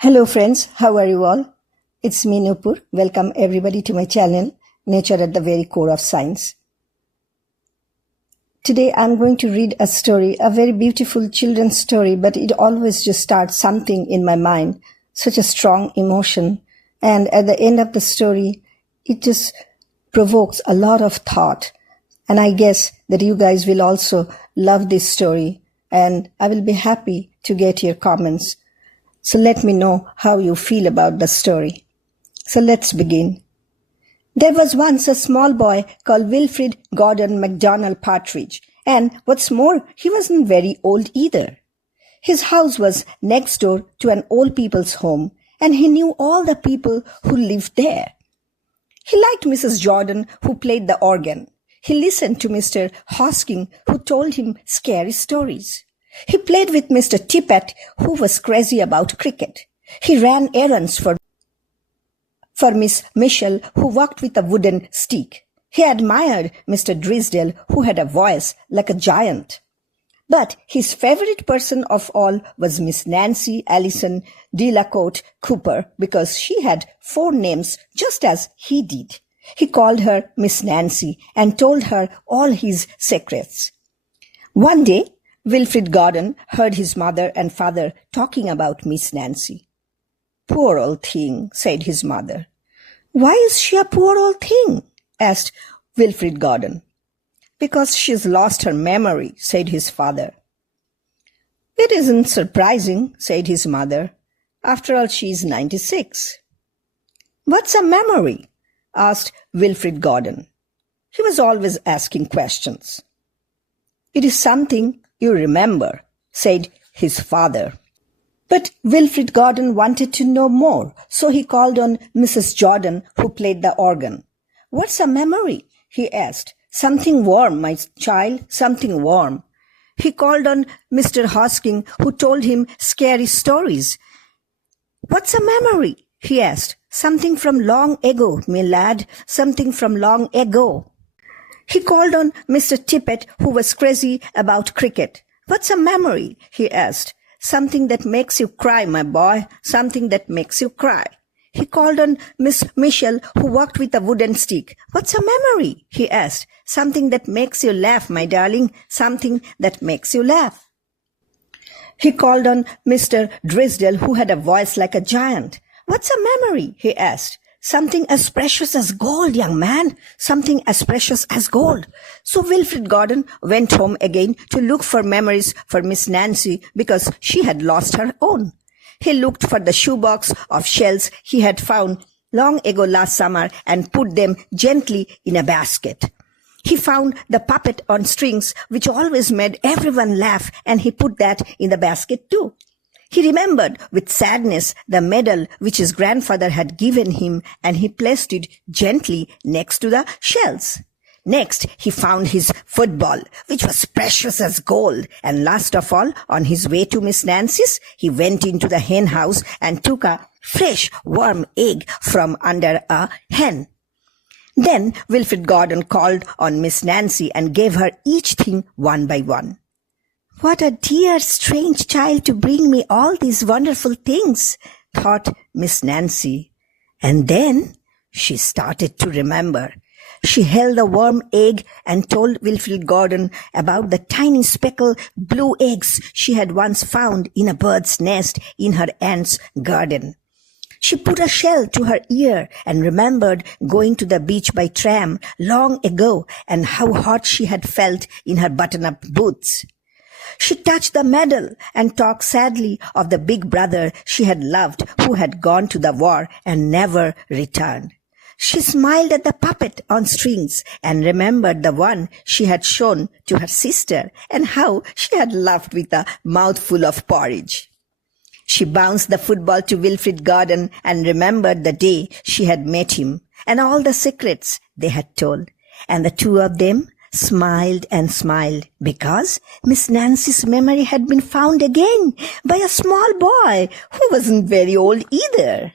Hello friends, how are you all? It's me Nupur. Welcome everybody to my channel, Nature at the Very Core of Science. Today I'm going to read a story, a very beautiful children's story, but it always just starts something in my mind, such a strong emotion. And at the end of the story, it just provokes a lot of thought. And I guess that you guys will also love this story, and I will be happy to get your comments. So let me know how you feel about the story. So let's begin. There was once a small boy called Wilfrid Gordon McDonald Partridge, and what's more, he wasn't very old either. His house was next door to an old people's home, and he knew all the people who lived there. He liked Mrs. Jordan, who played the organ. He listened to Mr. Hosking, who told him scary stories. He played with Mr. Tippett, who was crazy about cricket. He ran errands for Miss Mitchell, who walked with a wooden stick. He admired Mr. Drysdale, who had a voice like a giant. But his favorite person of all was Miss Nancy Allison Delacote Cooper, because she had 4 names just as he did. He called her Miss Nancy and told her all his secrets. One day, Wilfrid Gordon heard his mother and father talking about Miss Nancy. "Poor old thing," said his mother. "Why is she a poor old thing?" asked Wilfrid Gordon. "Because she's lost her memory," said his father. "It isn't surprising," said his mother. "After all, she's 96. "What's a memory?" asked Wilfrid Gordon. He was always asking questions. "It is something you remember," said his father. But Wilfrid Gordon wanted to know more, so he called on Mrs. Jordan, who played the organ. "What's a memory?" he asked. "Something warm, my child, something warm." He called on Mr. Hosking, who told him scary stories. "What's a memory?" he asked. "Something from long ago, me lad, something from long ago." He called on Mr. Tippett, who was crazy about cricket. "What's a memory?" he asked. "Something that makes you cry, my boy, something that makes you cry." He called on Miss Mitchell, who walked with a wooden stick. "What's a memory?" he asked. "Something that makes you laugh, my darling, something that makes you laugh." He called on Mr. Drysdale, who had a voice like a giant. "What's a memory?" he asked. "Something as precious as gold, young man, something as precious as gold." So Wilfrid Gordon went home again to look for memories for Miss Nancy, because she had lost her own. He looked for the shoebox of shells he had found long ago last summer and put them gently in a basket. He found the puppet on strings, which always made everyone laugh, and he put that in the basket too. He remembered with sadness the medal which his grandfather had given him, and he placed it gently next to the shells. Next, he found his football, which was precious as gold, and last of all, on his way to Miss Nancy's, he went into the hen house and took a fresh, warm egg from under a hen. Then Wilfrid Gordon called on Miss Nancy and gave her each thing one by one. "What a dear, strange child to bring me all these wonderful things," thought Miss Nancy. And then she started to remember. She held the warm egg and told Wilfrid Gordon about the tiny speckled blue eggs she had once found in a bird's nest in her aunt's garden. She put a shell to her ear and remembered going to the beach by tram long ago and how hot she had felt in her button-up boots. She touched the medal and talked sadly of the big brother she had loved, who had gone to the war and never returned. She smiled at the puppet on strings and remembered the one she had shown to her sister and how she had laughed with a mouthful of porridge. She bounced the football to Wilfrid Gordon and remembered the day she had met him and all the secrets they had told, and the two of them smiled and smiled, because Miss Nancy's memory had been found again by a small boy who wasn't very old either.